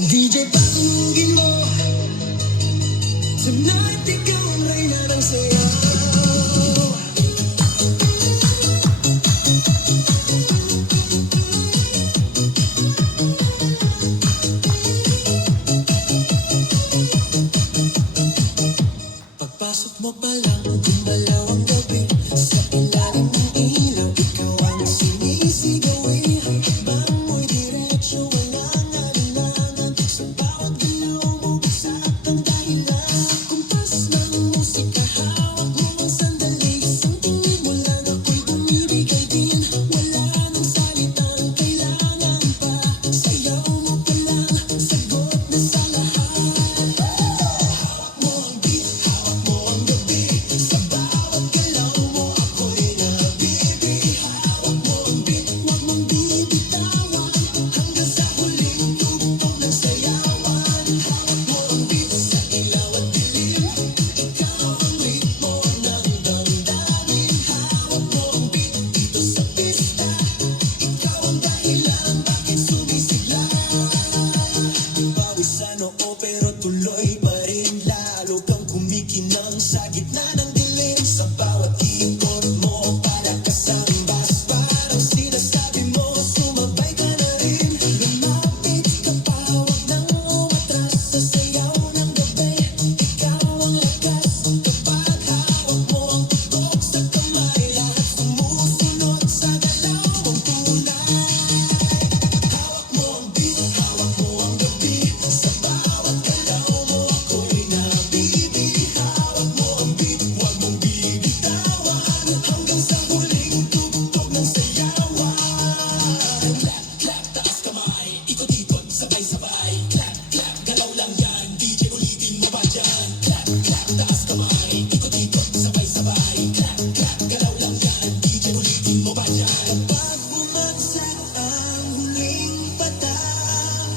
DJ patungin mo, tonight ikaw ang reyna ng sayaw. Pagpasok mo pa lang, gumalaw ang gabi. Sa ilalim ng ilaw, ikaw ang sinisigawi. Habang mo'y diretsyo, walang alinlangan. Sa bawat galaw mo, bisak ang dahilan. Kumpas ng musika, hawak mo ang sandali. Isang tingin mo lang, ako'y bumibigay din. Wala nang salitang kailangan pa. Sayaw mo pa lang, sagot na sa lahat. Hawak mo ang beat, hawak mo ang gabi. Sa bawat galaw mo, ako'y nabibi. Hawak mo ang beat, huwag mong bibitawan. Hanggang sa huling tugtog ng sayawan. Hawak mo ang beat, sa ilaw at dilim. Ikaw ang ritmo ng damdamin. Hawak mo ang beat, dito sa pista. Ikaw ang dahilan, bakit sumisigla. Di pawis sa noo, pero tuloy pa rin. Lalo kang kumikinang sa gitna ng dilim. Sa bawat ikot mo, para ka sa imbas. Parang sinasabi mo, sumabay ka na rin. Lumapit ka pa, huwag nang umatras. Sa sayaw ng gabi, ikaw ang lakas. Kapag hawak mo ang tutok sa kamay, lahat sumusunod sa galaw mong tunay. Hawak mo ang beat, hawak mo ang gabi. Sa bawat galaw mo, ako'y nabibi. Hawak mo ang beat, huwag mong bibitawan. Hanggang sa huling tugtog ng sayawan. Clap, clap, taas kamay. Ikot-ikot, sabay-sabay. Clap, clap, galaw lang yan. DJ ulitin mo pa dyan. Clap, clap, taas kamay. Ikot-ikot, sabay-sabay. Clap, clap, galaw lang yan. DJ ulitin mo pa dyan. Kapag bumagsak ang huling patak,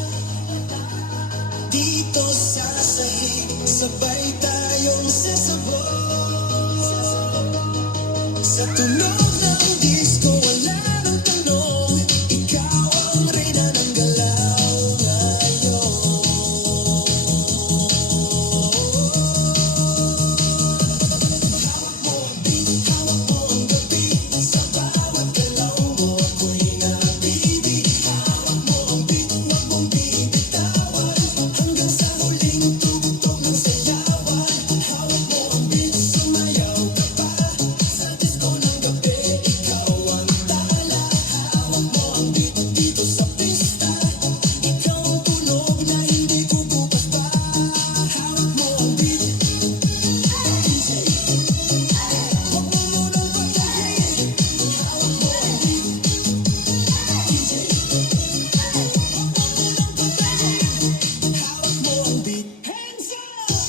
dito sa sahig, sabay